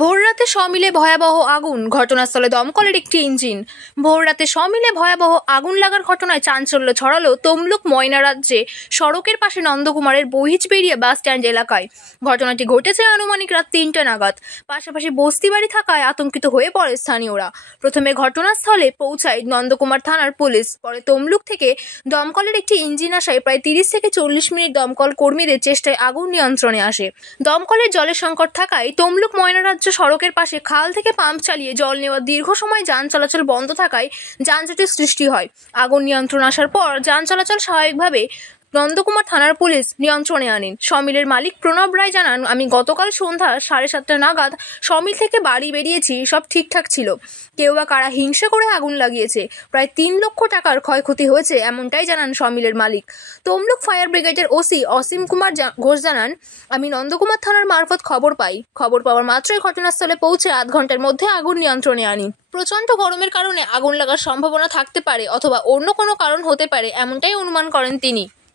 ভোররাতে সমিলে ভয়াবহ আগুন, ঘটনাস্থলে দমকলের একটি ইঞ্জিন। ভোররাতে সমিলে ভয়াবহ আগুন লাগার ঘটনায় চাঞ্চল্য ছড়ালো তমলুক ময়নারাজ্যে সড়কের পাশে নন্দকুমারের বহিজবেড়িয়া বাস স্ট্যান্ড এলাকায়। ঘটনাটি ঘটেছে আনুমানিক রাত ৩টা নাগাদ। পাশাপাশি বস্তি বাড়ি থাকায় আতঙ্কিত হয়ে পড়ে স্থানীয়রা। প্রথমে ঘটনাস্থলে পৌঁছায় নন্দকুমার থানার পুলিশ, পরে তমলুক থেকে দমকলের একটি ইঞ্জিন আসায় প্রায় ৩০ থেকে ৪০ মিনিট দমকল কর্মীদের চেষ্টায় আগুন নিয়ন্ত্রণে আসে। দমকলের জলের সংকট থাকায় তমলুক ময়নারাজ্য সড়কের পাশে খাল থেকে পাম্প চালিয়ে জল নেওয়া দীর্ঘ সময় যান চলাচল বন্ধ থাকায় যানজটের সৃষ্টি হয়। আগুন নিয়ন্ত্রণ আসার পর যান চলাচল স্বাভাবিকভাবে নন্দকুমার থানার পুলিশ নিয়ন্ত্রণে আনেন। সমিলের মালিক প্রণব রায় জানান, আমি গতকাল সন্ধ্যা 7:30 নাগাদ সমিল থেকে বাড়ি বেরিয়েছি, সব ঠিকঠাক ছিল। কেউ বা কারা হিংসা করে আগুন লাগিয়েছে। প্রায় 3 লক্ষ টাকার ক্ষয়ক্ষতি হয়েছে, এমনটাই জানান সমিলের মালিক। তমলুক ফায়ার ব্রিগেডের ওসি অসীম কুমার ঘোষ জানান, আমি নন্দকুমার থানার মারফত খবর পাওয়ার মাত্রই ঘটনাস্থলে পৌঁছে আধ ঘন্টার মধ্যে আগুন নিয়ন্ত্রণে আনি। প্রচণ্ড গরমের কারণে আগুন লাগার সম্ভাবনা থাকতে পারে অথবা অন্য কোনো কারণ হতে পারে, এমনটাই অনুমান করেন তিনি।